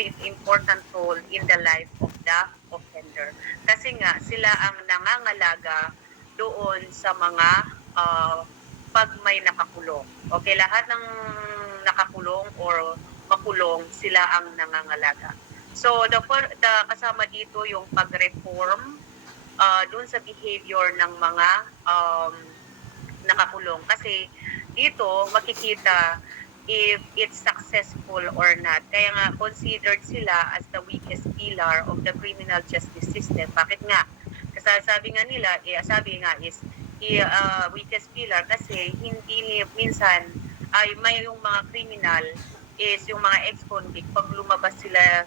very important role in the life of the offender. Kasi nga, sila ang nangangalaga doon sa mga pag may nakakulong. Okay, lahat ng nakakulong or makulong, sila ang nangangalaga. So, the kasama dito yung pag-reform doon sa behavior ng mga nakakulong. Kasi dito makikita if it's successful or not. Kaya nga considered sila as the weakest pillar of the criminal justice system. Bakit nga? Kasi sabi nga nila, sabi nga is weakest pillar kasi hindi minsan ay may yung mga criminal is yung mga ex-convict, pag lumabas sila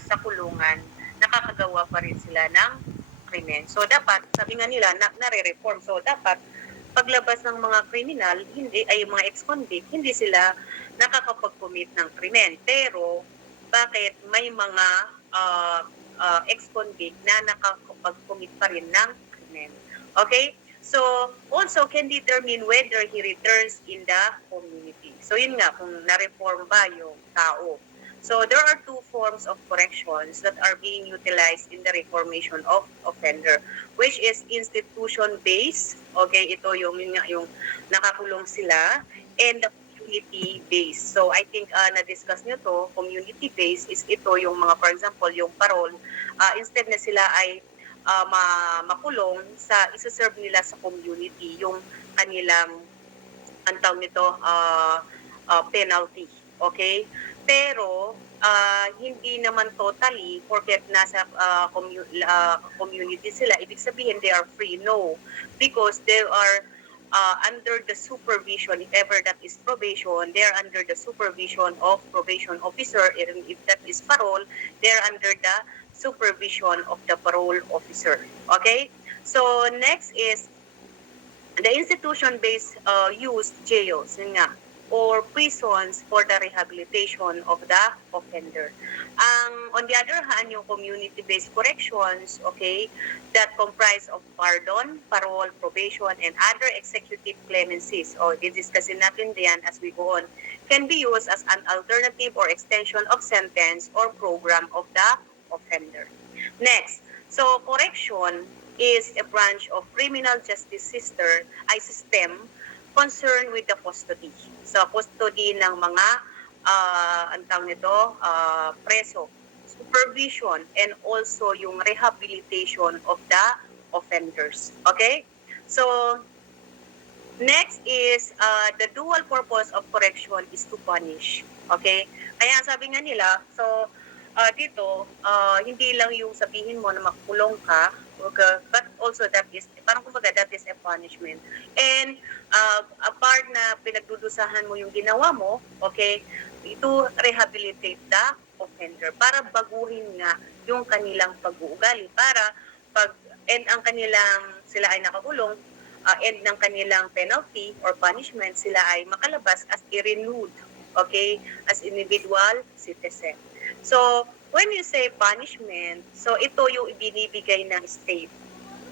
sa kulungan, nakakagawa pa rin sila ng krimen. So dapat, sabi nga nila, nare-reform. So dapat, paglabas ng mga kriminal, hindi ay mga ex-convict, hindi sila nakakapag-commit ng krimen. Pero bakit may mga ex-convict na nakakapag-commit pa rin ng krimen? Okay? So, also can determine whether he returns in the community. So, yun nga, kung na-reform ba yung tao. So, there are two forms of corrections that are being utilized in the reformation of offender, which is institution-based. Okay, ito yung nakakulong sila, and the community-based. So, I think na-discuss nyo to, community-based is ito yung mga, for example, yung parole, instead na sila ay makulong, isa-serve nila sa community yung kanilang antaw nito penalty. Okay? Pero hindi naman totally porket nasa community sila, ibig sabihin they are free. No. Because they are under the supervision, if ever that is probation, they are under the supervision of probation officer. If that is parole, they are under the supervision of the parole officer. Okay? So, next is the institution-based use jails, yun nga, or prisons for the rehabilitation of the offender. On the other hand, yung community-based corrections, okay, that comprise of pardon, parole, probation, and other executive clemencies, didiscusin natin diyan as we go on, can be used as an alternative or extension of sentence or program of the offender. Next, so correction is a branch of criminal justice system concerned with the custody. So, custody ng mga preso, supervision, and also yung rehabilitation of the offenders. Okay? So, next is the dual purpose of correction is to punish. Okay? Kaya sabi nga nila, so dito, hindi lang yung sabihin mo na makulong ka, but also that is, parang kumbaga, that is a punishment. And a part na pinagdudusahan mo yung ginawa mo, okay, to rehabilitate the offender para baguhin nga yung kanilang pag-uugali para pag end ang kanilang, sila ay nakakulong, end ng kanilang penalty or punishment, sila ay makalabas as a renewed, okay, as individual citizen. So, when you say punishment, so ito yung ibinibigay ng state,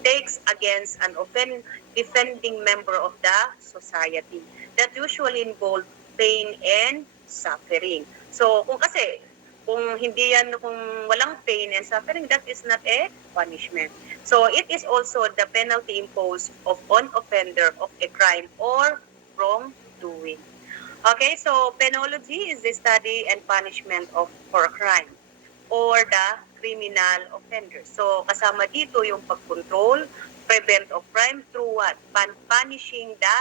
takes against an offending member of the society that usually involve pain and suffering. So, kung hindi yan, kung walang pain and suffering, that is not a punishment. So, it is also the penalty imposed on offender of a crime or wrongdoing. Okay, so penology is the study and punishment for a crime or the criminal offender. So kasama dito yung pag-control, prevent of crime through what? Punishing the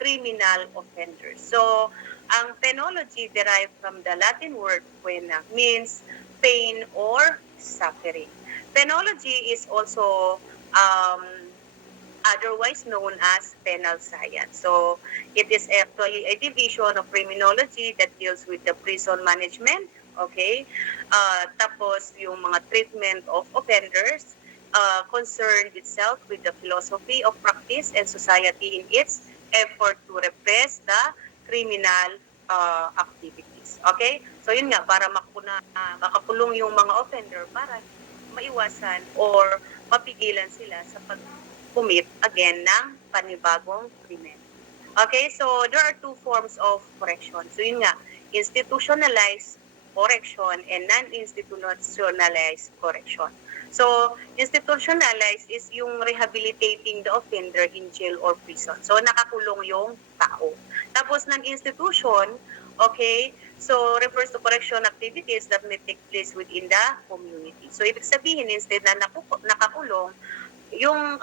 criminal offender. So ang penology derived from the Latin word pena, means pain or suffering. Penology is also otherwise known as penal science. So, it is actually a division of criminology that deals with the prison management, okay? Tapos, yung mga treatment of offenders, concerned itself with the philosophy of practice and society in its effort to repress the criminal activities. Okay? So, yun nga, para makakulong yung mga offender para maiwasan or mapigilan sila sa pag-commit again ng panibagong krimen. Okay, so there are two forms of correction. So yun nga, institutionalized correction and non-institutionalized correction. So, institutionalized is yung rehabilitating the offender in jail or prison. So, nakakulong yung tao. Tapos ng institution, okay, so refers to correction activities that may take place within the community. So, ibig sabihin, instead na nakakulong, yung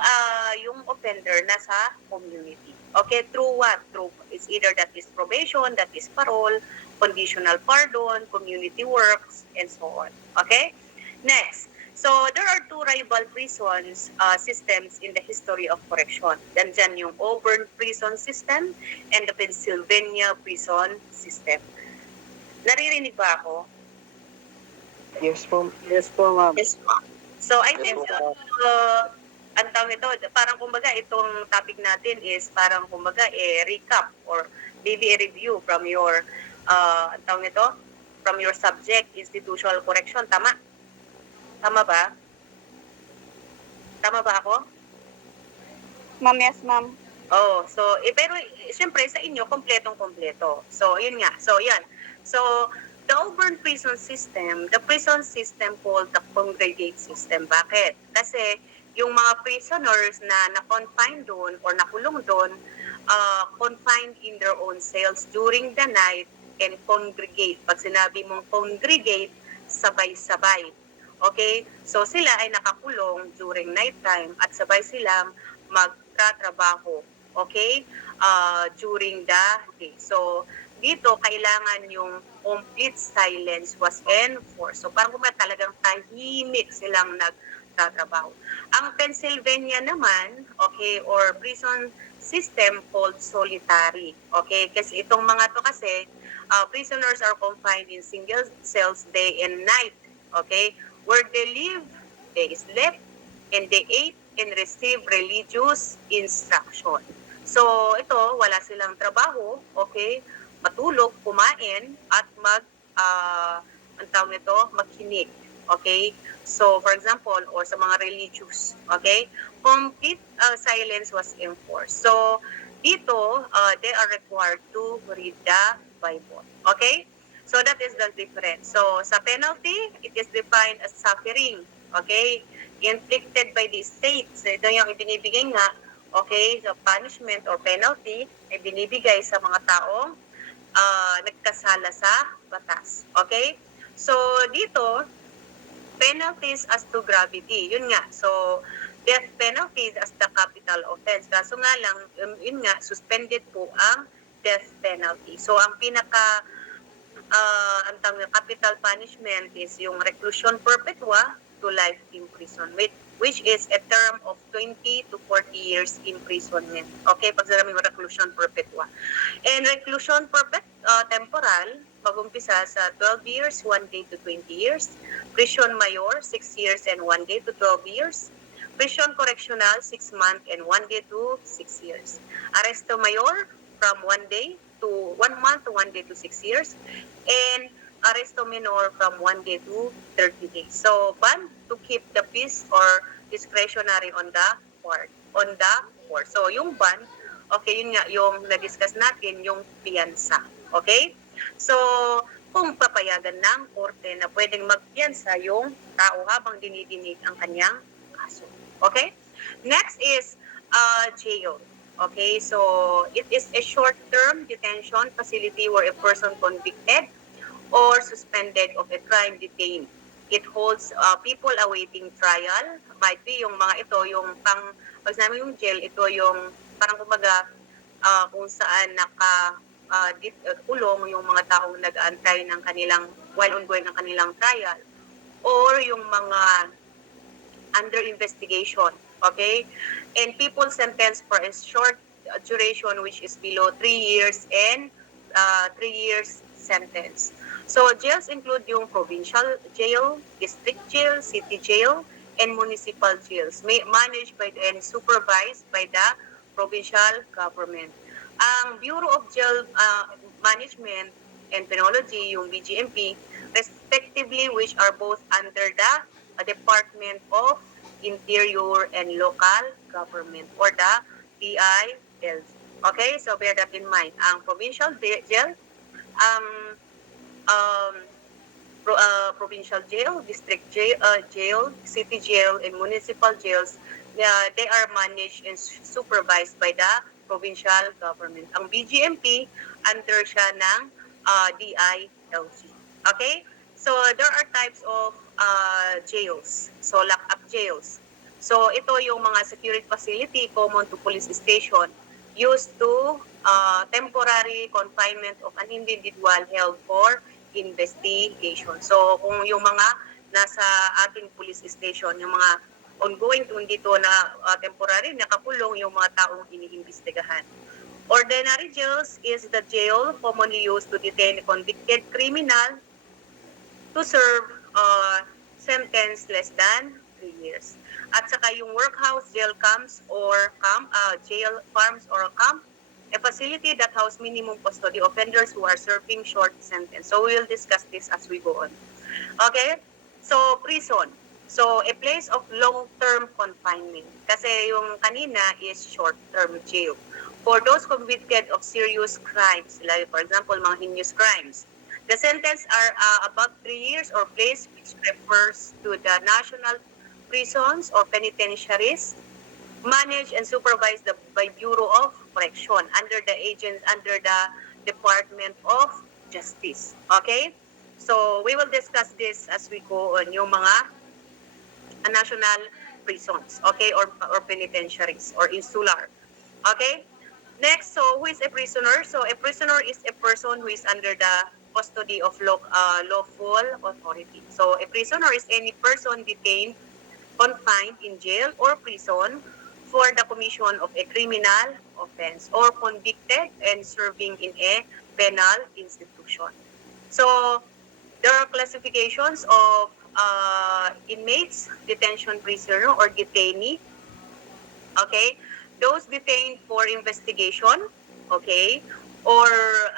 offender nasa community. Okay, through what? Through, it's either that is probation, that is parole, conditional pardon, community works, and so on. Okay? Next. So, there are two rival prisons systems in the history of correction. Nandyan yung Auburn prison system and the Pennsylvania prison system. Naririnig ba ako? Yes po. Yes po, ma'am. Yes, ma'am. So, I Yes think, po, ang tawag ito, parang kumbaga itong topic natin is parang kumbaga recap or maybe a review from your, ang tawag nito, from your subject, institutional correction. Tama? Tama ba? Tama ba ako? Ma'am, yes, ma'am. Oh, so, pero siyempre sa inyo, kompletong-kompleto. So, yun nga. So, yan. So, the Auburn prison system, the prison system called the congregate system. Bakit? Kasi, yung mga prisoners na na-confine doon or nakulong doon, confined in their own cells during the night and congregate. Pag sinabi mong congregate, sabay-sabay. Okay? So, sila ay nakakulong during nighttime at sabay silang magtatrabaho. Okay? During the day. So, dito, kailangan yung complete silence was enforced. So, parang talagang tahimik silang nagtatrabaho. Ang Pennsylvania naman, okay, or prison system called solitary. Okay? Kasi itong mga to kasi, prisoners are confined in single cells day and night. Okay? Where they live, they slept, and they ate and received religious instruction. So, ito, wala silang trabaho, okay? Matulog, kumain, at ang tawag nito, maghinig. Okay? So, for example, or sa mga religious, okay? Complete silence was enforced. So, dito, they are required to read the Bible. Okay? So, that is the difference. So, sa penalty, it is defined as suffering. Okay? Inflicted by the state. So, ito yung ibinibigay nga, okay? So, punishment or penalty ay binibigay sa mga taong nagkasala sa batas. Okay? So, dito, penalties as to gravity. Yun nga. So, death penalty as the capital offense. Kaso nga lang, yun nga, suspended po ang death penalty. So, ang ang capital punishment is yung reclusion perpetua to life imprisonment, which is a term of 20 to 40 years imprisonment. Okay, pag sabi mo reclusion perpetua. And reclusion temporal, mag-umpisa sa 12 years, 1 day to 20 years. Prison mayor, 6 years and 1 day to 12 years. Prison correctional, 6 months and 1 day to 6 years. Arresto mayor, from 1 day to 1 month to 1 day to 6 years. And arresto minor from 1 day to 30 days. So, ban to keep the peace or discretionary on the court. So, yung ban, okay, yun nga, yung na-discuss natin, yung piyansa. Okay? So, kung papayagan ng korte na pwedeng magpiyansa yung tao habang dinidinig ang kanyang kaso. Okay? Next is jail. Okay, so it is a short-term detention facility where a person convicted or suspended of a crime detained. It holds people awaiting trial. Might be yung mga ito, yung pag sinabi yung jail, ito yung parang kumaga kung saan kulong yung mga taong nag-aantay ng kanilang, while ongoing ang kanilang trial. Or yung mga under investigation. Okay? And people sentenced for a short duration which is below 3 years and 3 years sentence. So, jails include yung provincial jail, district jail, city jail, and municipal jails managed by and supervised by the provincial government. Ang Bureau of Jail Management and Penology, yung BGMP, respectively, which are both under the Department of Interior and Local Government or the PILG. Okay, so bear that in mind. Ang provincial jail, provincial jail, district jail, city jail, and municipal jails, they are managed and supervised by the provincial government. Ang BGMP, under siya ng DILG. Okay? So, there are types of jails. So, lock-up jails. So, ito yung mga security facility common to police station used to temporary confinement of an individual held for investigation. So, kung yung mga nasa ating police station, yung mga ongoing kung dito na temporary, nakakulong yung mga taong iniimbestigahan. Ordinary jails is the jail commonly used to detain a convicted criminal to serve sentence less than 3 years. At saka yung workhouse, jail camps or jail farms or camp, a facility that house minimum custody offenders who are serving short sentence. So we will discuss this as we go on. Okay? So prison. So a place of long-term confinement. Kasi yung kanina is short-term jail. For those convicted of serious crimes, like for example, mga heinous crimes, the sentence are above 3 years or place which refers to the national prisons or penitentiaries managed and supervised by Bureau of Correction under the Department of Justice. Okay? So we will discuss this as we go on yung mga national prisons, okay, or penitentiaries or insular. Okay? Next, so who is a prisoner? So a prisoner is a person who is under the custody of lawful authority. So a prisoner is any person detained, confined in jail or prison for the commission of a criminal offense or convicted and serving in a penal institution. So there are classifications of inmates, detention prisoner or detainee. Okay? Those detained for investigation, okay, or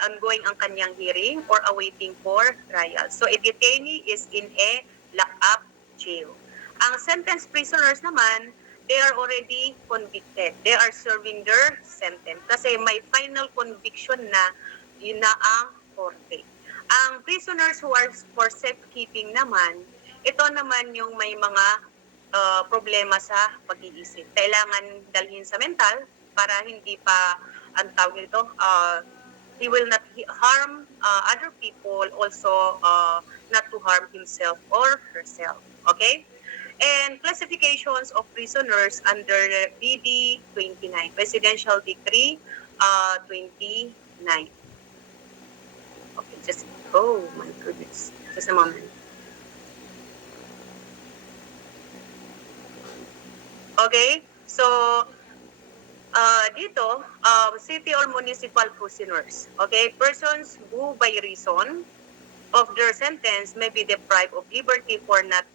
ongoing ang kanyang hearing or awaiting for trial. So a detainee is in a lock-up jail. Ang sentenced prisoners naman, they are already convicted. They are serving their sentence kasi may final conviction na yun na ang korte. Ang prisoners who are for safekeeping naman, ito naman yung may mga problema sa pag-iisip. Kailangan dalhin sa mental para hindi pa ang tawag nito, he will not harm other people, also not to harm himself or herself. Okay? And classifications of prisoners under BD 29, Presidential Decree 29. Okay, just, oh my goodness. Just a moment. Okay, so dito, city or municipal prisoners, okay, persons who by reason of their sentence may be deprived of liberty for not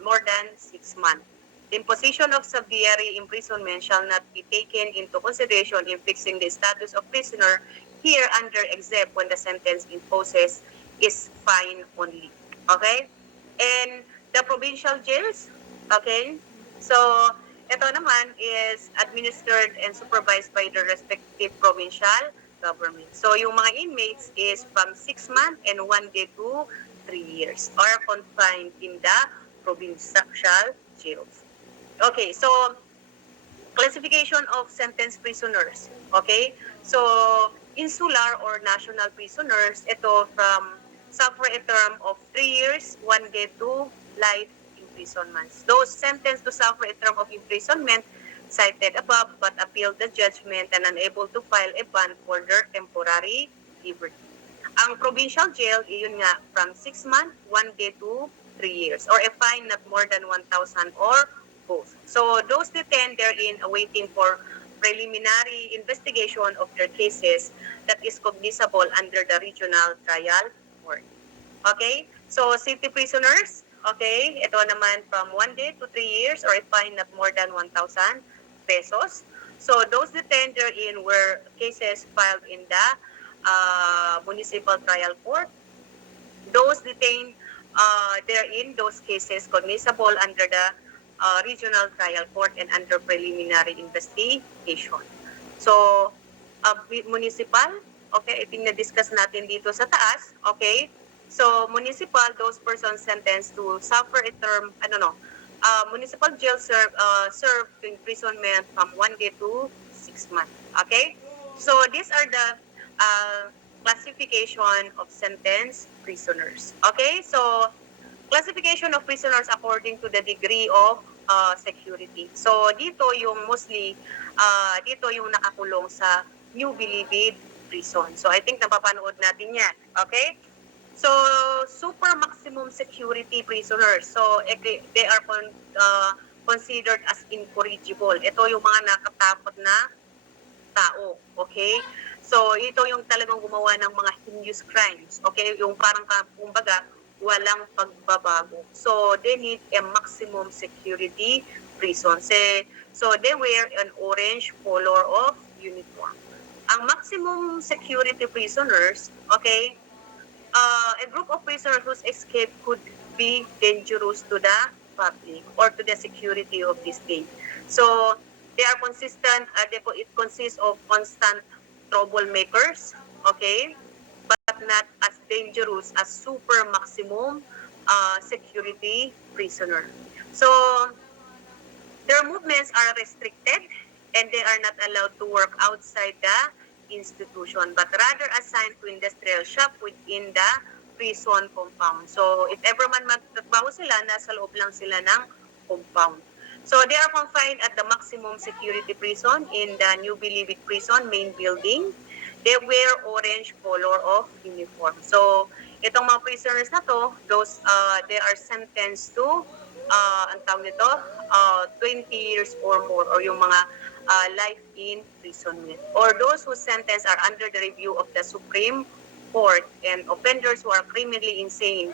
more than 6 months. The imposition of subsidiary imprisonment shall not be taken into consideration in fixing the status of prisoner here under except when the sentence imposes is fine only. Okay? And the provincial jails, okay? So, ito naman is administered and supervised by the respective provincial government. So, yung mga inmates is from 6 months and 1 day to 3 years are confined in the provincial jails. Okay, so classification of sentenced prisoners. Okay, so insular or national prisoners, ito from suffer a term of 3 years, 1 day to life imprisonment. Those sentenced to suffer a term of imprisonment cited above but appealed the judgment and unable to file a bond for their temporary liberty. Ang provincial jail, yun nga, from 6 months, 1 day to 3 years, or a fine not more than 1,000 or both. So those detained therein awaiting for preliminary investigation of their cases that is cognizable under the regional trial court. Okay? So city prisoners, okay, ito naman from 1 day to 3 years or a fine not more than 1,000 pesos. So those detained therein were cases filed in the municipal trial court. Those detained therein, those cases cognizable under the regional trial court and under preliminary investigation. So municipal, okay, ito na-discuss natin dito sa taas, okay, So, municipal, those persons sentenced to suffer a term, municipal jail serve imprisonment from 1 day to 6 months. Okay? So, these are the classification of sentenced prisoners. Okay? So, classification of prisoners according to the degree of security. So, dito yung mostly, dito yung nakakulong sa New Bilibid prison. So, I think napapanood natin yan. Okay? So, super maximum security prisoners. So, they are considered as incorrigible. Ito yung mga nakatakot na tao. Okay? So, ito yung talagang gumawa ng mga heinous crimes. Okay? Yung parang, kumbaga, walang pagbabago. So, they need a maximum security prison. So, they wear an orange color of uniform. Ang maximum security prisoners, okay, a group of prisoners whose escape could be dangerous to the public or to the security of the state. So, they are consistent, it consists of constant troublemakers, okay, but not as dangerous as super maximum security prisoner. So, their movements are restricted and they are not allowed to work outside the institution but rather assigned to industrial shop within the prison compound. So, if ever man magtrabaho sila, nasa loob lang sila ng compound. So, they are confined at the maximum security prison in the New Bilibid prison main building. They wear orange color of uniform. So, itong mga prisoners na to, those, they are sentenced to, ang tawag nito, 20 years or more, or yung mga life in imprisonment. Or those whose sentence are under the review of the Supreme Court and offenders who are criminally insane.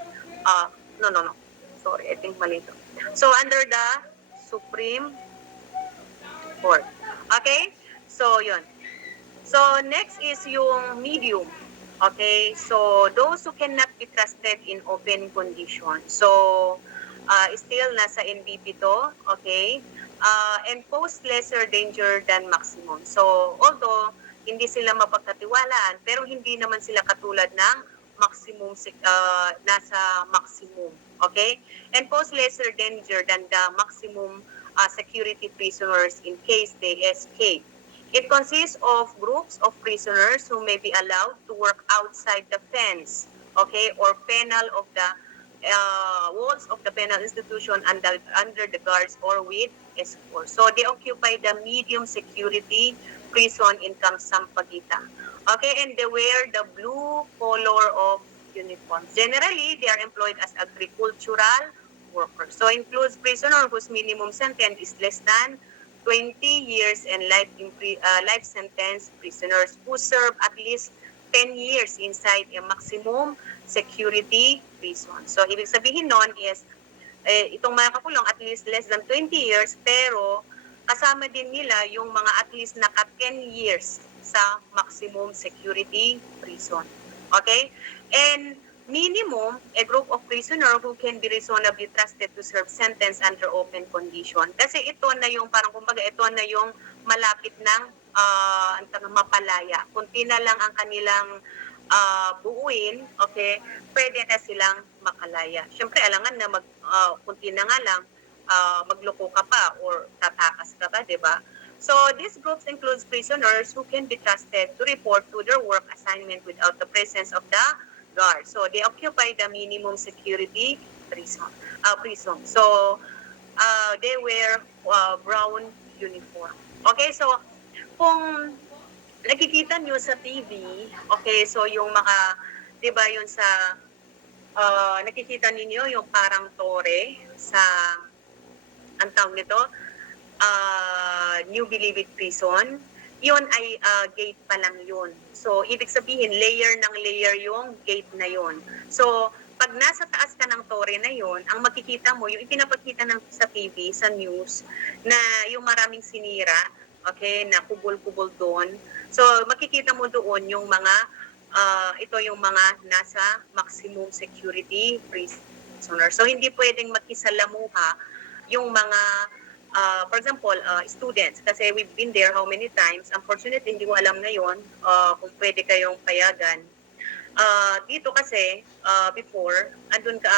Sorry, I think mali ito. So, under the Supreme Court. Okay? So, yun. So, next is yung medium. Okay? So, those who cannot be trusted in open conditions. So, still nasa NBP to. Okay? And pose lesser danger than maximum. So, although hindi sila mapagkatiwalaan, pero hindi naman sila katulad ng maximum, nasa maximum. Okay? And pose lesser danger than the maximum security prisoners in case they escape. It consists of groups of prisoners who may be allowed to work outside the fence, okay, or penal of the walls of the penal institution under the guards or with escort. So they occupy the medium security prison in Camp Sampaguita. Okay, and they wear the blue color of uniforms. Generally, they are employed as agricultural workers. So includes prisoner whose minimum sentence is less than 20 years and life sentence prisoners who serve at least 10 years inside a maximum security prison. So, ibig sabihin nun is, itong mga kakulong at least less than 20 years, pero kasama din nila yung mga at least naka 10 years sa maximum security prison. Okay? And minimum, a group of prisoner who can be reasonably trusted to serve sentence under open condition. Kasi ito na yung, parang kumbaga, ito na yung malapit ng mapalaya. Kunti na lang ang kanilang buuin, okay, pwede na silang makalaya. Siyempre, alangan na kunti na nga lang, magloko ka pa or tatakas ka pa, di ba? So, these groups includes prisoners who can be trusted to report to their work assignment without the presence of the guard. So, they occupy the minimum security prison. So, they wear brown uniform. Okay, so, kung nakikita nyo sa TV, okay, so yung mga, di ba yun sa, nakikita ninyo yung parang tore sa, ang tawag nito, New Bilibid Prison, yun ay gate pa lang yun. So, ibig sabihin, layer ng layer yung gate na yun. So, pag nasa taas ka ng tore na yun, ang makikita mo, yung ipinapakita sa TV, sa news, na yung maraming sinira, okay, na kubol-kubol doon. So, makikita mo doon yung mga, ito yung mga nasa maximum security prisoner. So, hindi pwedeng makisalamuha yung mga, for example, students. Kasi we've been there how many times. Unfortunately, hindi ko alam na yon kung pwede kayong payagan Dito kasi, before, andun ka,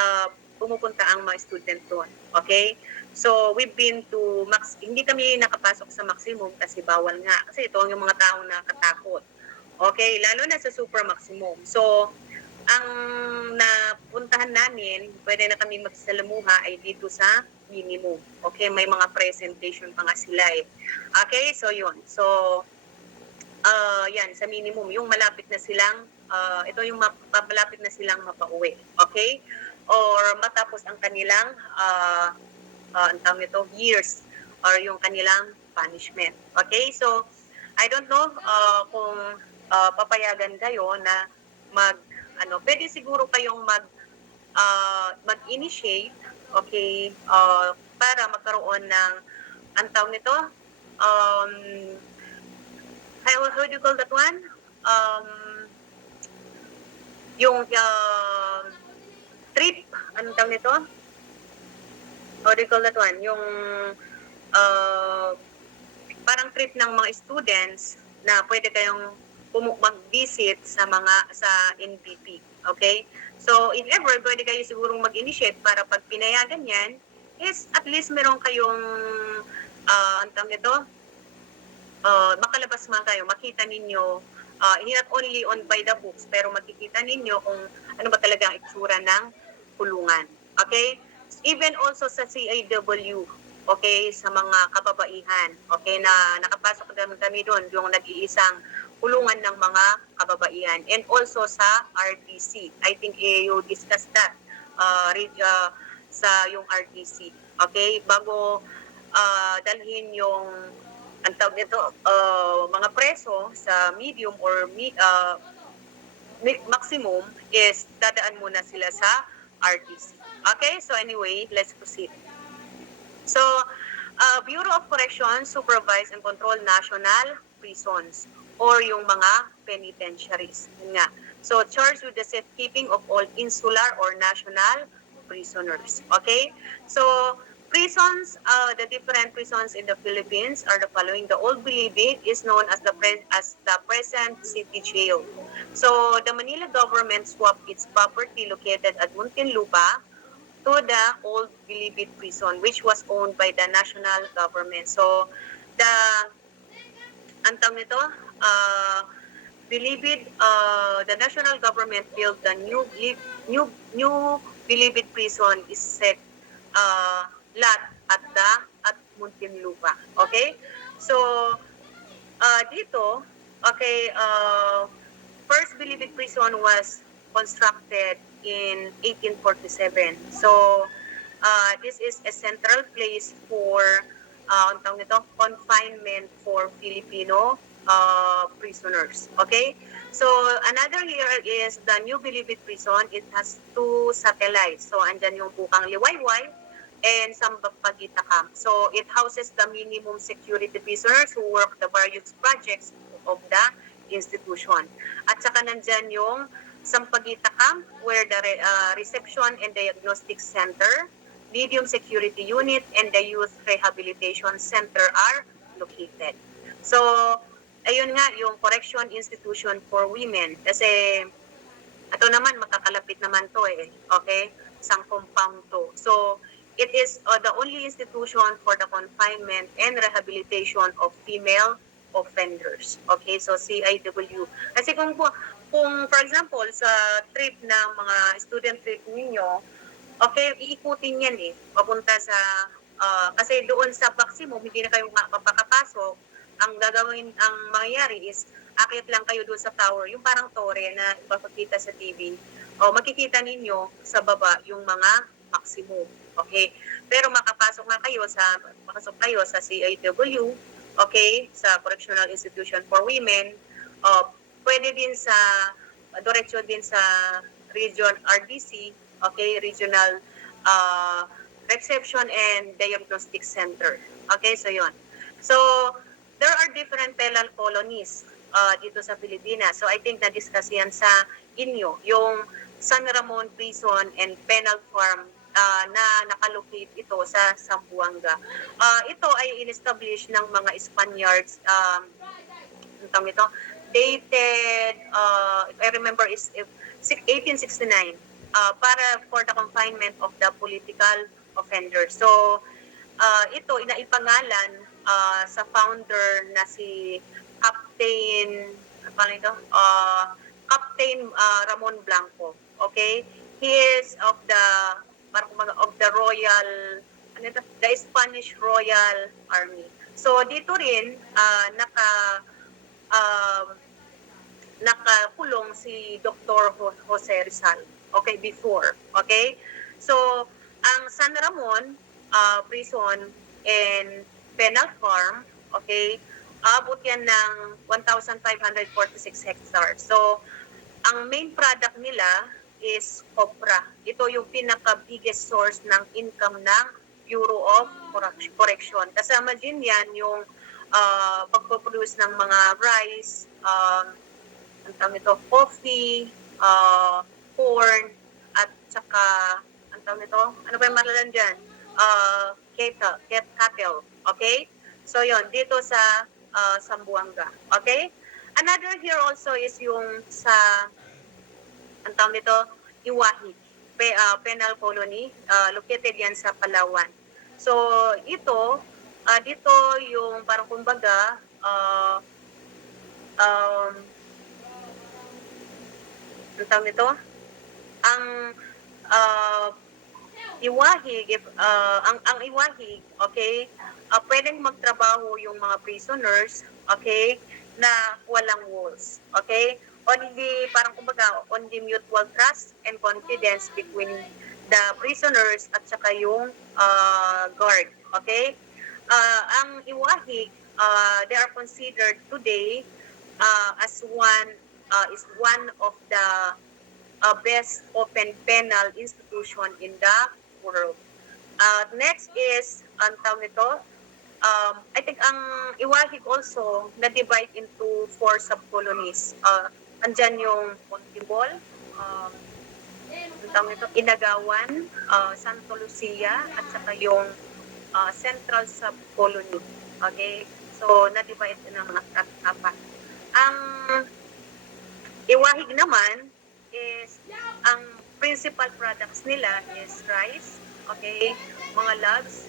pumupunta ang mga student doon. Okay? So, we've been to hindi kami nakapasok sa maximum kasi bawal nga. Kasi ito yung mga taong nakatakot. Okay? Lalo na sa super maximum. So, ang napuntahan namin, pwede na kami magsalamuha ay dito sa minimum. Okay? May mga presentation pa nga sila eh. Okay? So, yun. So, yan, sa minimum, yung malapit na silang, ito yung malapit na silang mapauwi. Okay? Or matapos ang kanilang, ang tawag nito, years, or yung kanilang punishment. Okay? So, I don't know kung papayagan kayo na pwede siguro kayong mag-initiate, okay, para magkaroon ng, ang tawag nito, how do you call that one? Yung trip, anong tawag nito? How do you call that one? Yung parang trip ng mga students na pwede kayong mag-visit sa NPP. Okay? So, if ever, pwede kayo sigurong mag-initiate para pag pinayagan yan, is at least meron kayong, ang tawag nito, makalabas man kayo, makita ninyo, not only on by the books, pero makikita ninyo kung ano ba talaga ang itsura ng kulungan. Okay? Even also sa CIW, okay, sa mga kababaihan, okay, na nakapasok kami doon, yung nag-iisang kulungan ng mga kababaihan. And also sa RTC. I think you discussed that sa yung RTC. Okay? Bago dalhin yung ang tawag nito, mga preso sa medium or maximum is dadaan muna sila sa RTC. Okay? So anyway, let's proceed. So, Bureau of Corrections supervise and control national prisons or yung mga penitentiaries. Yun nga. So, charged with the safekeeping of all insular or national prisoners. Okay? So, prisons, the different prisons in the Philippines are the following. The Old Bilibid is known as the present city jail. So, the Manila government swapped its property located at Muntinlupa to the Old Bilibid prison, which was owned by the national government. So, ang tawag nito, Bilibid, the national government built the new Bilibid prison is set lot at Muntinlupa. Okay? So, dito, okay, first Bilibid prison was constructed in 1847. So, this is a central place for confinement for Filipino prisoners. Okay? So, another here is the New Bilibid prison. It has 2 satellites. So, andyan yung Bukang Liwayway and Sambapagita Camp. So, it houses the minimum security prisoners who work the various projects of the institution. At saka nandyan yung Sampaguita Camp where the reception and diagnostic center, medium security unit, and the youth rehabilitation center are located. So, ayun nga, yung correction institution for women. Kasi, ito naman, makakalapit naman to eh. Okay? Isang compound to. So, it is the only institution for the confinement and rehabilitation of female offenders. Okay? So, CIW. Kasi kung for example, sa trip ng mga student trip ninyo, okay, iikutin yan eh. Papunta sa, kasi doon sa maximum, hindi na kayo mapapakapasok. Ang mangyayari is, akit lang kayo doon sa tower, yung parang tore na ipapakita sa TV. O makikita ninyo sa baba yung mga maximum. Okay? Pero makapasok kayo sa CIW, okay, sa Correctional Institution for Women, pwede din diretso din sa Region RDC, okay, Regional Reception and Diagnostic Center. Okay, so yon. So, there are different penal colonies dito sa Pilipinas. So, I think na-discuss yan sa inyo, yung San Ramon Prison and Penal Farm na nakalocate ito sa Zamboanga. Ito ay in-establish ng mga Spaniards, dated, if I remember, is 1869, para for the confinement of the political offender. So, ito inaipangalan sa founder na si Captain, paano ito? Captain Ramon Blanco. Okay? He is of the Royal, ano ito? The Spanish Royal Army. So dito rin nakakulong si Dr. Jose Rizal. Okay, before. Okay? So ang San Ramon prison and penal farm, okay, abot yan ng 1,546 hectares. So, ang main product nila is copra. Ito yung pinaka-biggest source ng income ng Bureau of Correction. Kasama din yan yung pagpo-produce ng mga rice, coffee, corn, at saka, ano ba yung malalan dyan? Cattle. Okay? So, yon dito sa Zamboanga. Okay? Another here also is yung sa Iwahi penal colony, located yan sa Palawan. So ito dito yung parang kumbaga ang Iwahig, ang Iwahig, okay, pwedeng magtrabaho yung mga prisoners, okay, na walang walls, okay? Only, parang kumbaga, only mutual trust and confidence between the prisoners at saka yung guard, okay? Ang Iwahig, they are considered today as is one of the best open penal institution in the world. Next is, ang tawag nito, I think ang Iwahig also na-divide into 4 sub-colonies. Andyan yung Montibol, ang tawag nito, Inagawan, Santo Lucia, at saka yung Central Sub-Colony. Okay? So, na-divide ng mga apat. Ang Iwahig naman is, ang principal products nila is rice, okay, mga logs,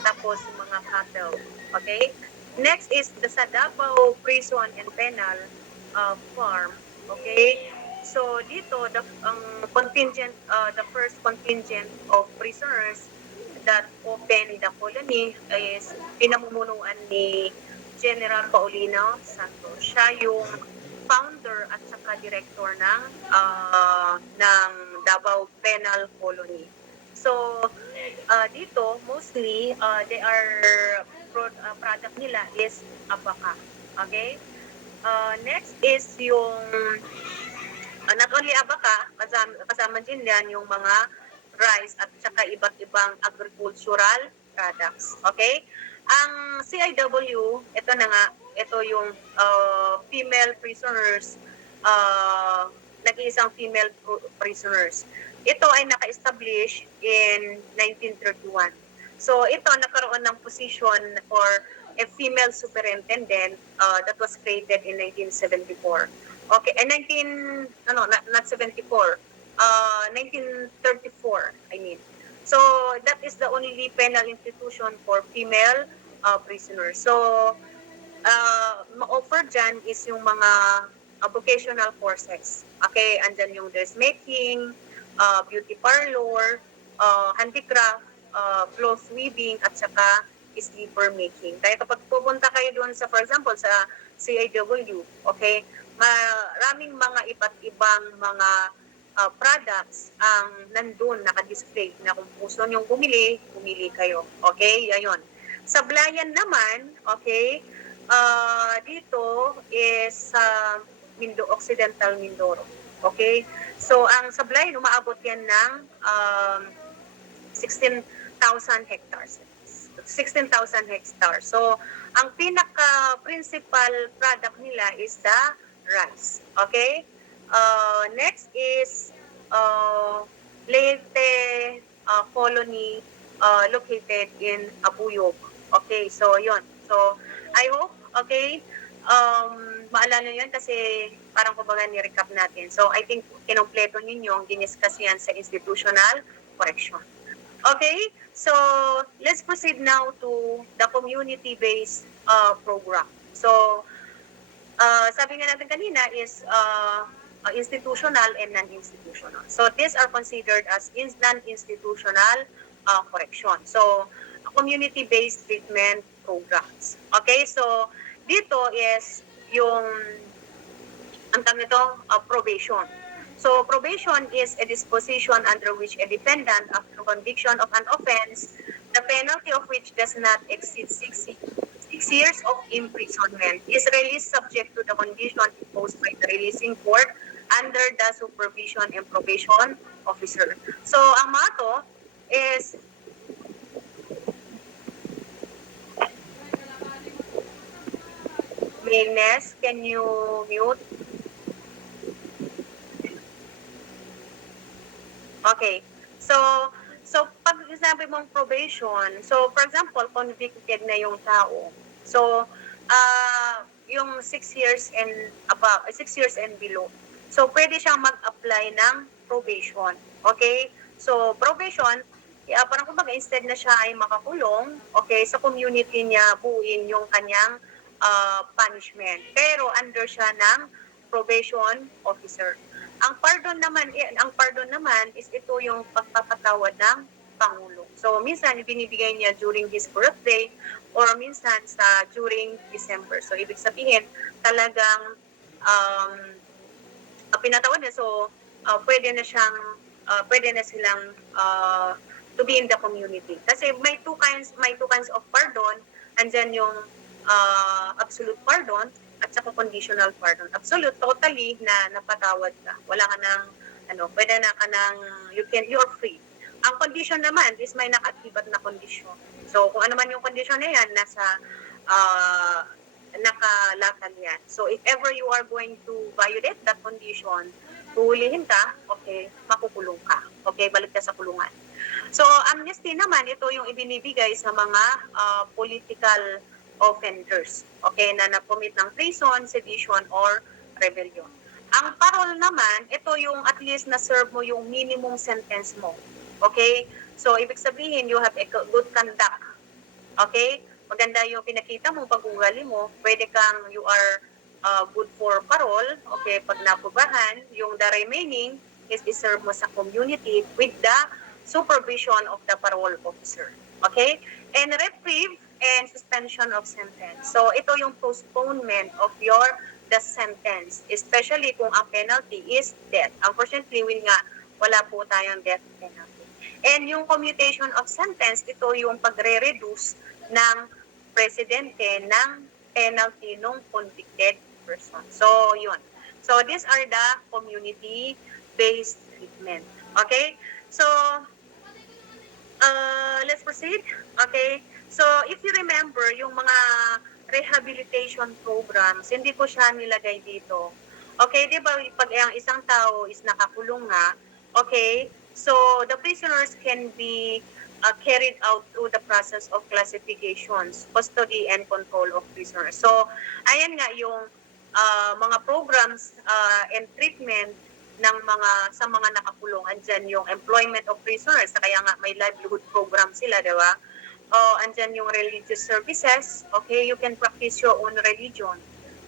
tapos mga cattle, okay. Next is the Davao Prison and Penal Farm, okay. So dito the first contingent of prisoners that opened the colony is pinamumunuan ni General Paulino Santos. Siya yung founder at saka director ng Davao Penal Colony. So dito mostly they are product nila is abaka. Okay? Next is yung not only abaka, kasama din yan yung mga rice at saka iba't ibang agricultural products. Okay? Ang CIW, ito yung female prisoners, nag-iisang female prisoners. Ito ay naka-establish in 1931. So ito nagkaroon ng position for a female superintendent that was created in 1974. Okay, not 74, 1934, I mean. So that is the only penal institution for female prisoners. So ma-offer dyan is yung mga vocational courses. Okay, andyan yung dressmaking, beauty parlor, handicraft, cloth weaving, at saka slipper making. Kaya kapag pupunta kayo doon sa, for example, sa CIW, okay, maraming mga iba't ibang mga products ang nandun naka-display na kung gusto nyong pumili kayo. Okay, ayun. Sa Blayan naman, okay, dito is Occidental Mindoro. Okay? So, ang Sablayan, umaabot yan ng 16,000 hectares. 16,000 hectares. So, ang pinaka-principal product nila is the rice. Okay? Next is Leyte Colony located in Abuyog. Okay, so yun. So, I hope, okay, maalala nyo yun kasi parang kumbaga ni-recap natin. So, I think kinompleto ninyo, diniscuss yan sa institutional correction. Okay? So, let's proceed now to the community-based program. So, sabi nga natin kanina is institutional and non-institutional. So, these are considered as non-institutional correction. So, community-based treatment programs. Okay? So, dito is yung ang tawag nito, probation. So, probation is a disposition under which a defendant, after conviction of an offense, the penalty of which does not exceed 6 years of imprisonment, is released subject to the condition imposed by the releasing court under the supervision and probation officer. So, ang motto is Ines, can you mute? Okay. So pag sinabi mong probation, so for example, convicted na yung tao. So yung 6 years and above, 6 years and below. So pwede siyang mag-apply ng probation. Okay? So probation, parang kumbaga instead na siya ay makakulong, okay, sa community niya buuin yung kanyang punishment. Pero under siya ng probation officer. Ang pardon naman is ito yung pagpapatawad ng Pangulo. So minsan binibigay niya during his birthday or minsan during December. So ibig sabihin talagang pinatawad niya. So pwede na silang to be in the community. Kasi may two kinds of pardon. Andyan yung absolute pardon at saka conditional pardon. Absolute, totally na napatawad ka. Wala ka ng, pwede na ka ng, you're free. Ang condition naman is may nakatibat na condition. So, kung ano man yung condition na yan, nakalakal yan. So, if ever you are going to violate that condition, huhulihin ka, okay, makukulong ka. Okay, balik ka sa kulungan. So, amnesty naman, ito yung ibinibigay sa mga political offenders, okay, na na-commit ng treason, sedition, or rebellion. Ang parol naman, ito yung at least na-serve mo yung minimum sentence mo. Okay? So, ibig sabihin, you have a good conduct. Okay? Maganda yung pinakita mo, pag-ugali mo, pwede kang, you are good for parol, okay, pag napubahan, yung the remaining is iserve mo sa community with the supervision of the parole officer. Okay? And reprieve and suspension of sentence. So, ito yung postponement of the sentence, especially kung ang penalty is death. Unfortunately, wala po tayong death penalty. And yung commutation of sentence, ito yung pagre-reduce ng presidente ng penalty ng convicted person. So, yun. So, these are the community-based treatment. Okay? So, let's proceed. Okay? So, if you remember, yung mga rehabilitation programs, hindi ko siya nilagay dito. Okay, di ba, pag ang isang tao is nakakulong nga, okay, so the prisoners can be carried out through the process of classifications, custody, and control of prisoners. So, ayan nga yung mga programs and treatment ng sa mga nakakulong. Andyan yung employment of prisoners, kaya nga may livelihood program sila, di ba? Andyan yung religious services, okay, you can practice your own religion,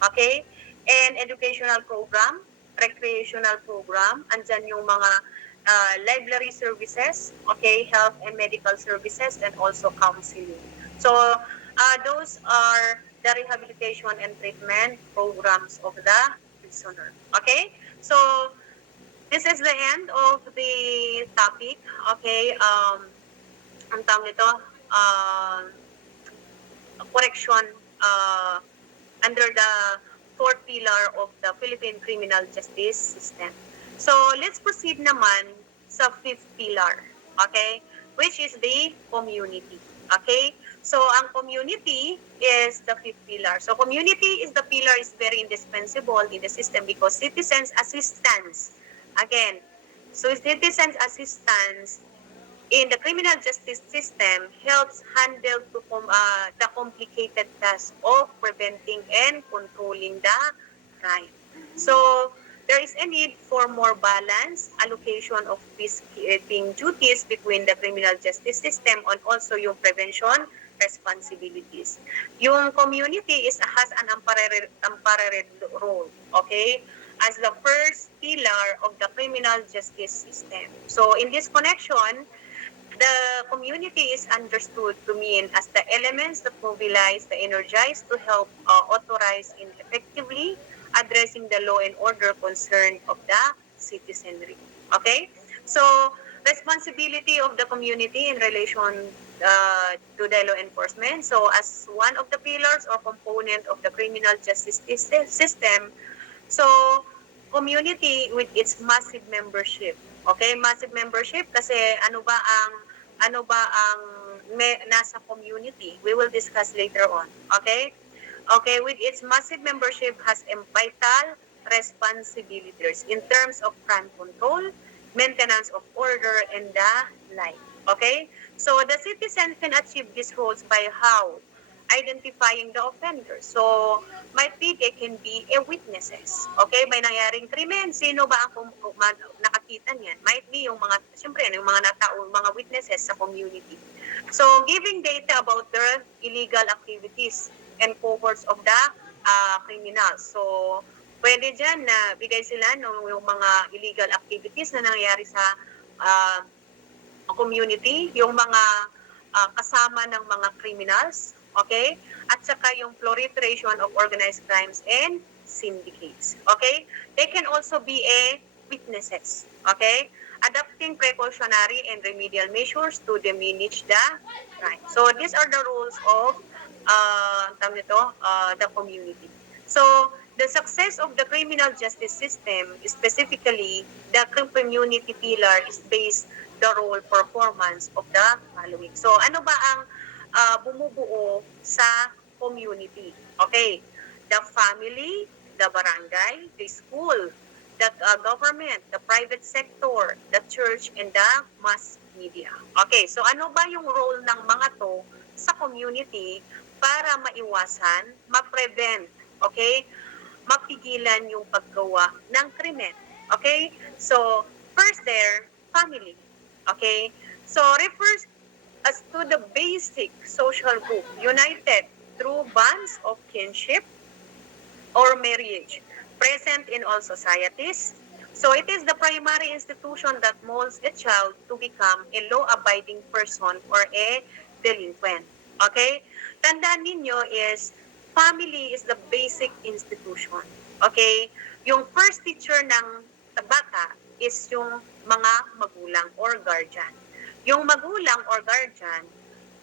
okay, and educational program, recreational program, andyan yung mga library services, okay, health and medical services, and also counseling. So, those are the rehabilitation and treatment programs of the prisoner, okay? So, this is the end of the topic, okay, ang tawag nito, correction under the fourth pillar of the Philippine criminal justice system. So, let's proceed naman sa fifth pillar, okay, which is the community, okay? So, ang community is the fifth pillar. So, community is the pillar is very indispensable in the system because citizens assistance, again, so citizens assistance in the criminal justice system helps handle the complicated task of preventing and controlling the crime. So there is a need for more balanced allocation of peacekeeping duties between the criminal justice system and also yung prevention responsibilities. Yung community has an unparalleled role, okay, as the first pillar of the criminal justice system. So in this connection, the community is understood to mean as the elements that mobilize the energized to help authorize in effectively addressing the law and order concern of the citizenry. Okay? So, responsibility of the community in relation to the law enforcement. So, as one of the pillars or component of the criminal justice system, so community with its massive membership. Okay, massive membership kasi ano ba ang nasa community. We will discuss later on. Okay? Okay, with its massive membership has vital responsibilities in terms of crime control, maintenance of order, and the like. Okay? So the citizen can achieve these roles by how? Identifying the offenders. So, might be they can be witnesses. Okay? May nangyaring krimen, sino ba ang nakakita niyan? Might be yung mga, siyempre, yung mga natao, mga witnesses sa community. So, giving data about their illegal activities and cohorts of the criminals. So, pwede dyan na bigay sila yung mga illegal activities na nangyayari sa community, yung mga kasama ng mga criminals, okay? At saka yung proliferation of organized crimes and syndicates, okay? They can also be witnesses, okay? Adopting precautionary and remedial measures to diminish the crime. So these are the rules of the community. So the success of the criminal justice system, specifically the community pillar, is based the role performance of the following. So ano ba ang bumubuo sa community? Okay, the family, the barangay, the school, the government, the private sector, the church, and the mass media. Okay, so ano ba yung role ng mga to sa community para maiwasan, ma-prevent, okay, mapigilan yung paggawa ng krimen. Okay, so first there, family. Okay, so refers as to the basic social group united through bonds of kinship or marriage present in all societies. So it is the primary institution that molds a child to become a law-abiding person or a delinquent. Okay? Tandaan ninyo is family is the basic institution. Okay? Yung first teacher ng bata is yung mga magulang or guardian. Yung magulang or guardian,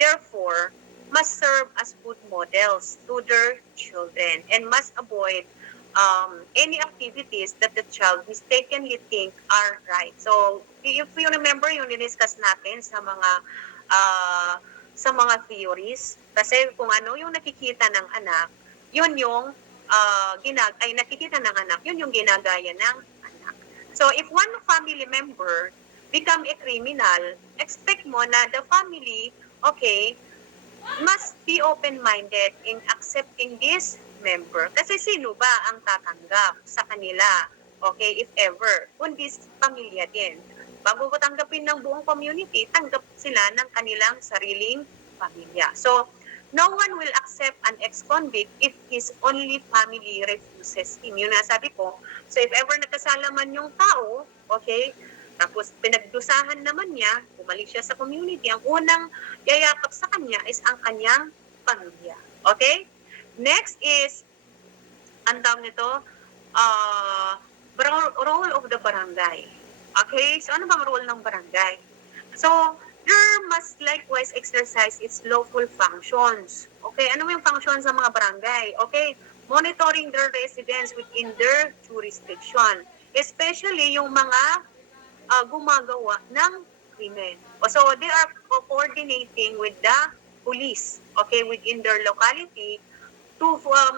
therefore, must serve as good models to their children and must avoid any activities that the child mistakenly think are right. So, if you remember yung diniscuss natin sa mga theories, kasi kung ano yung nakikita ng anak, yun yung nakikita ng anak, yun yung ginagaya ng anak. So, if one family member become a criminal, expect mo na the family, okay, must be open-minded in accepting this member. Kasi sino ba ang tatanggap sa kanila? Okay, if ever. Kundi pamilya din. Bago ko tanggapin ng buong community, tanggap sila ng kanilang sariling pamilya. So, no one will accept an ex-convict if his only family refuses him. Yun na sabi ko. So, if ever nagkasalaman yung tao, okay, tapos pinagdusahan naman niya, bumalik siya sa community, ang unang yayakap sa kanya is ang kanyang pamilya. Okay? Next is, ang tawag nito, role of the barangay. Okay? So, ano bang role ng barangay? So, there must likewise exercise its lawful functions. Okay? Ano yung functions ng mga barangay? Okay? Monitoring their residents within their jurisdiction. Especially yung mga gumagawa ng krimen. So, they are coordinating with the police, okay, within their locality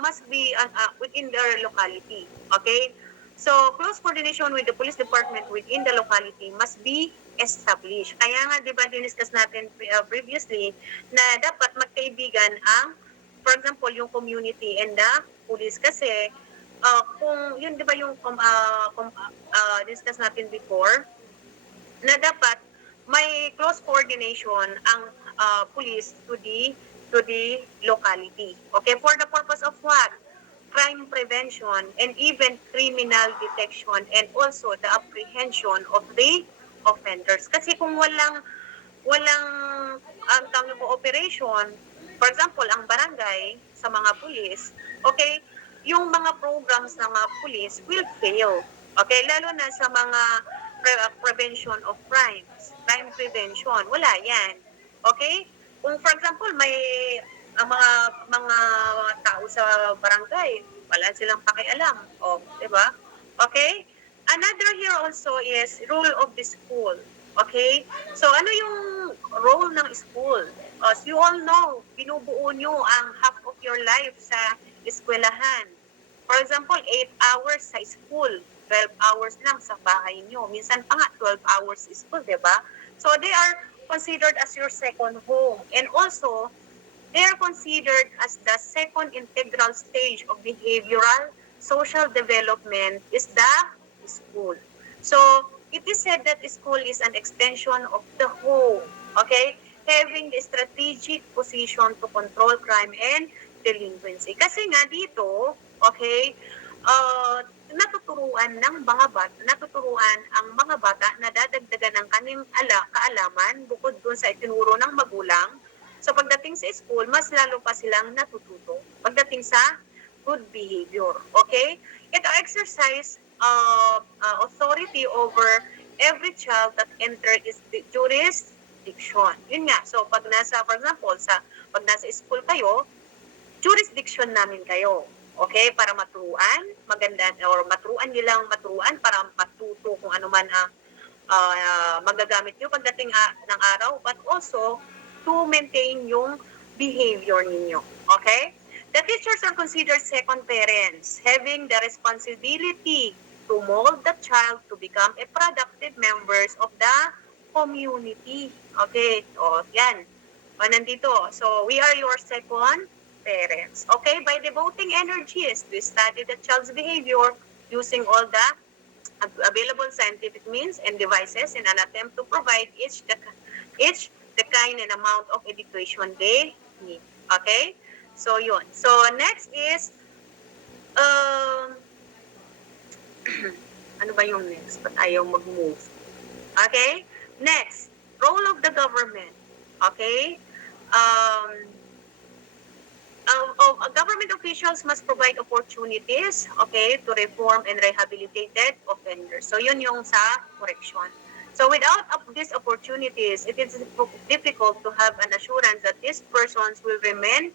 must be within their locality, okay? So, close coordination with the police department within the locality must be establish. Kaya nga, di ba, diniscuss natin previously na dapat magkaibigan ang, for example, yung community and the police. Kasi, kung yun, di ba, yung discuss natin before, na dapat may close coordination ang police to the locality. Okay, for the purpose of what? Crime prevention and even criminal detection and also the apprehension of the offenders. Kasi kung walang ang tawag po operation, for example, ang barangay sa mga pulis, okay, yung mga programs ng mga pulis will fail. Okay, lalo na sa mga prevention of crimes, crime prevention, wala yan. Okay? Kung for example, may mga tao sa barangay, wala silang pakialam. O, di ba? Okay? Another here also is role of the school. Okay? So, ano yung role ng school? As you all know, binubuo nyo ang half of your life sa eskwelahan. For example, 8 hours sa school, 12 hours lang sa bahay nyo. Minsan pa nga, 12 hours school, di ba? So, they are considered as your second home. And also, they are considered as the second integral stage of behavioral social development is the school. So, it is said that school is an extension of the home, okay? Having the strategic position to control crime and delinquency. Kasi nga dito, okay, natuturuan ang mga bata na dadagdagan ng kanilang kaalaman bukod dun sa itinuro ng magulang. So pagdating sa school, mas lalo pa silang natututo pagdating sa good behavior. Okay? Ito exercise authority over every child that enter is the jurisdiction. Yun nga. So pag nasa, for example, pag nasa school kayo, jurisdiction namin kayo. Okay, para maturuan, maganda, or maturuan nilang maturuan para matuto kung ano man ang magagamit nyo pagdating ng araw, but also to maintain yung behavior ninyo. Okay? The teachers are considered second parents, having the responsibility to mold the child to become a productive members of the community. Okay, o yan. Nandito. So, we are your second parents. Okay, by devoting energies to study the child's behavior using all the available scientific means and devices in an attempt to provide each the kind and amount of education they need. Okay? So, yun. So, next is ano ba yung next? Ba't ayaw mag-move? Okay? Next, role of the government. Okay? Government officials must provide opportunities, okay, to reform and rehabilitated offenders. So yun yung sa correction. So without these opportunities, it is difficult to have an assurance that these persons will remain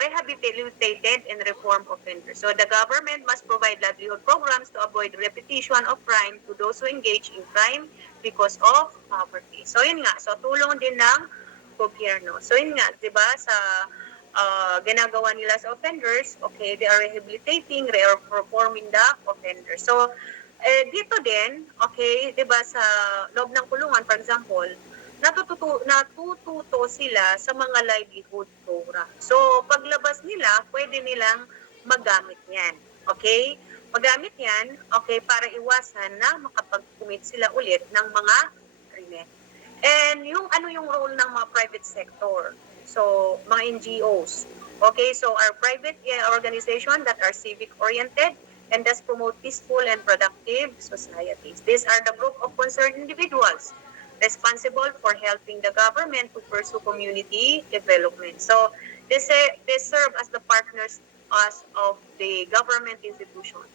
rehabilitated and reformed offenders. So the government must provide livelihood programs to avoid repetition of crime to those who engage in crime because of poverty. So yun nga, so tulong din ng gobyerno. So yun nga, 'di ba, sa ginagawa nila sa offenders, okay, they are rehabilitating, reforming the offenders. So dito din, okay, 'di ba, sa loob ng kulungan, for example, natututo sila sa mga livelihood program. So paglabas nila, pwede nilang magamit 'yan. Okay? Magamit 'yan, okay, para iwasan na makapag-commit sila ulit ng mga krimen. And yung role ng mga private sector. So, mga NGOs. Okay, so our private organization that are civic-oriented and thus promote peaceful and productive societies. These are the group of concerned individuals responsible for helping the government to pursue community development. So, they serve as the partners of the government institution.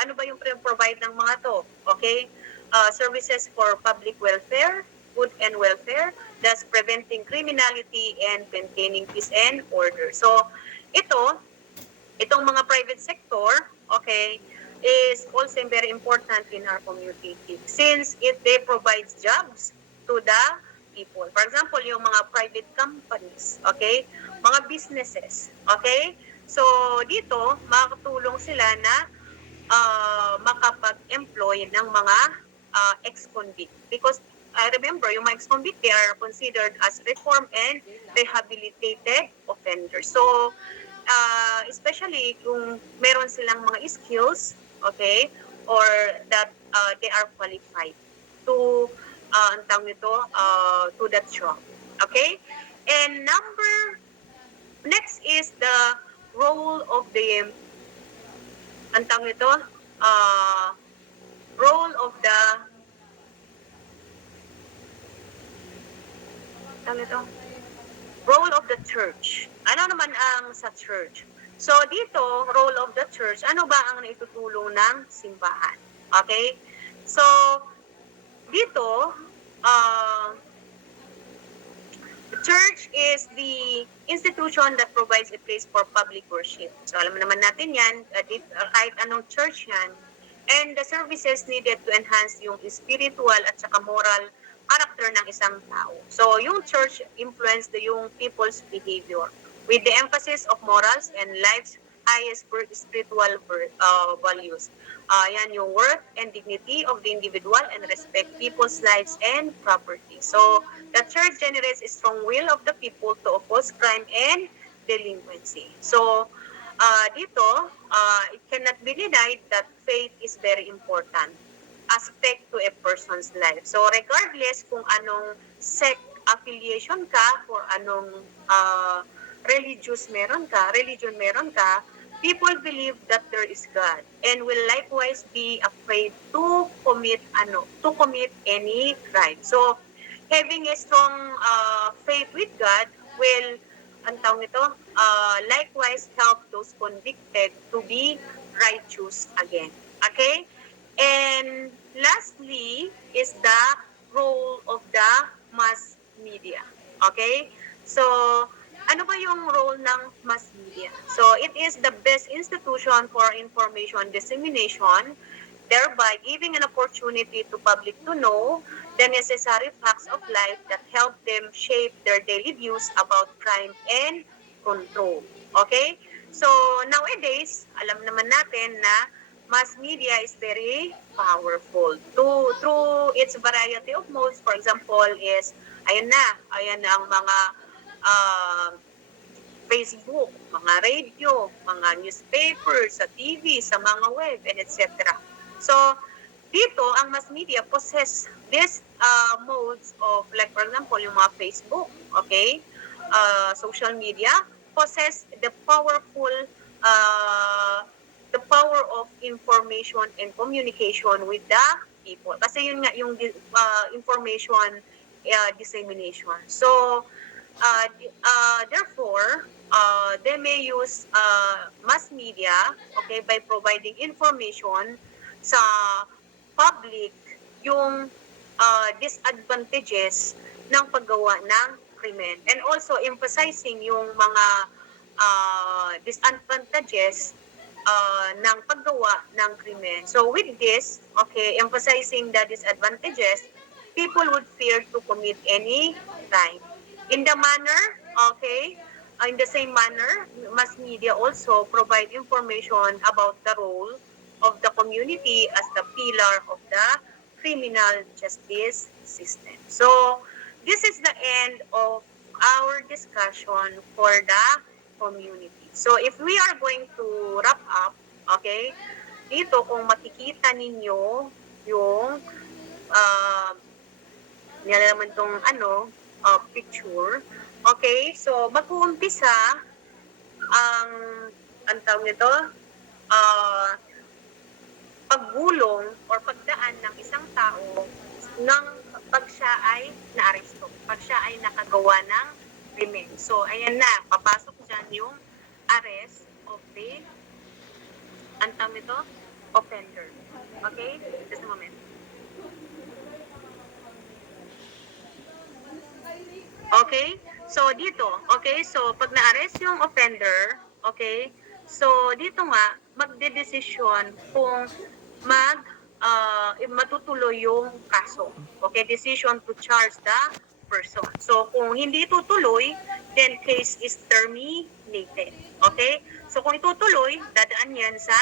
Ano ba yung provide ng mga to? Okay? Services for public welfare, good and welfare, thus preventing criminality and maintaining peace and order. So, itong mga private sector, okay, is also very important in our community since they provide jobs to the people. For example, yung mga private companies, okay, mga businesses, okay. So, dito, makakatulong sila na makapag-employ ng mga ex-convict. Because I remember, yung mga ex-convict, they are considered as reformed and rehabilitated offenders. So, especially kung meron silang mga skills, okay, or that they are qualified to, ang tawag nito, to that job. Okay? And next is the role of the, ang tawag nito, role of the, tawag nito, role of the church. Ano naman ang sa church? So dito, role of the church, ano ba ang naitutulong ng simbahan? Okay? So dito, the church is the institution that provides a place for public worship. So alam naman natin yan, kahit anong church yan, and the services needed to enhance yung spiritual at saka moral character ng isang tao. So, yung church influenced yung people's behavior with the emphasis of morals and life's highest spiritual values. Yan yung worth and dignity of the individual and respect people's lives and property. So, the church generates a strong will of the people to oppose crime and delinquency. So, dito, it cannot be denied that faith is very important aspect to a person's life. So regardless kung anong sect affiliation ka, or anong religion meron ka, people believe that there is God and will likewise be afraid to commit any crime. So having a strong faith with God will likewise help those convicted to be righteous again. Okay? And lastly is the role of the mass media. Okay? So, ano ba yung role ng mass media? So, it is the best institution for information dissemination, thereby giving an opportunity to public to know the necessary facts of life that help them shape their daily views about crime and control. Okay? So, nowadays, alam naman natin na mass media is very powerful through its variety of modes. For example, is ayan na ang mga Facebook, mga radio, mga newspapers, sa TV, sa mga web, and etc. So, dito, ang mass media possess these modes of, like for example, yung mga Facebook, okay, social media, possess the power of information and communication with the people. Kasi yun nga yung information dissemination. So, therefore, they may use mass media, okay, by providing information sa public yung disadvantages ng paggawa ng krimen, and also emphasizing yung mga disadvantages ng paggawa ng krimen. So with this, okay, emphasizing the disadvantages, people would fear to commit any crime. In the same manner, mass media also provide information about the role of the community as the pillar of the criminal justice system. So this is the end of our discussion for the community. So if we are going to wrap up, okay, dito kung makikita ninyo yung nilalaman tong picture, okay, so mag-uumpisa ang tawag nito, paggulong or pagdaan ng isang tao ng pag siya ay naaresto, pag siya ay nakagawa ng krimen. So ayan na, papasok dyan yung arrest of the offender. Okay? Just a moment. Okay? So, dito, okay? So, pag na-arrest yung offender, okay? So, dito nga, magdedesisyon kung matutuloy yung kaso. Okay? Decision to charge the person. So, kung hindi tutuloy, then case is terminated. Okay? So, kung itutuloy, dadaan yan sa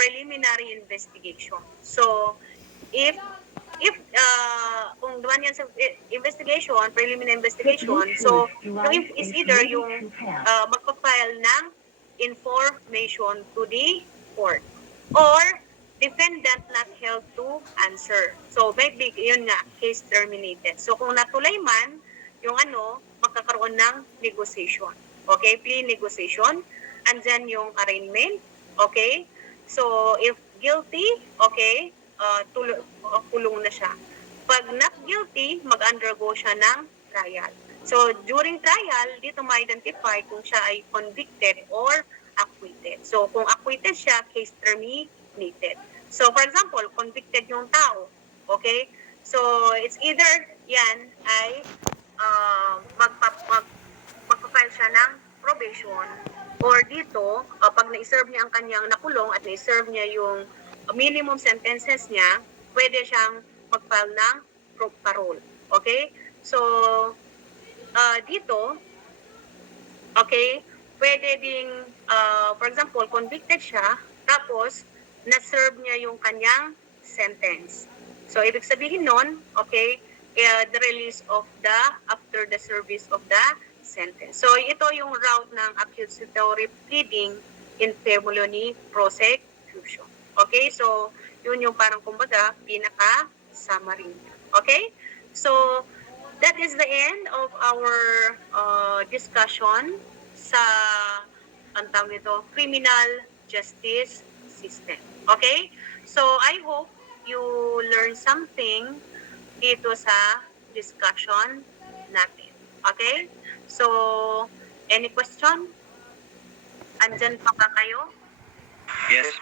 preliminary investigation. So, if kung duman yan sa investigation, preliminary investigation, so yung is either yung magpa-file ng information to the court or defendant not held to answer. So maybe yun nga, case terminated. So kung natuloy man yung magkakaroon ng negotiation. Okay, plea negotiation, and then yung arraignment. Okay, so if guilty, okay, kulong na siya. Pag not guilty, mag-undergo siya ng trial. So, during trial, dito ma-identify kung siya ay convicted or acquitted. So, kung acquitted siya, case terminated. So, for example, convicted yung tao. Okay? So, it's either yan ay magpa-file siya ng probation or dito, pag na-serve niya ang kanyang nakulong at na-serve niya yung minimum sentences niya, pwede siyang mag-file ng parole. Okay? So, dito, okay, pwede ding, for example, convicted siya, tapos, na-serve niya yung kanyang sentence. So, ibig sabihin nun, okay, the release of after the service of the sentence. So, ito yung route ng accusatory pleading in favor ni prosecution. Okay, so yun yung parang kumbaga pinaka-summary. Okay, so that is the end of our discussion sa criminal justice system. Okay, so I hope you learn something dito sa discussion natin. Okay, so any question? Andyan pa ba kayo? Yes.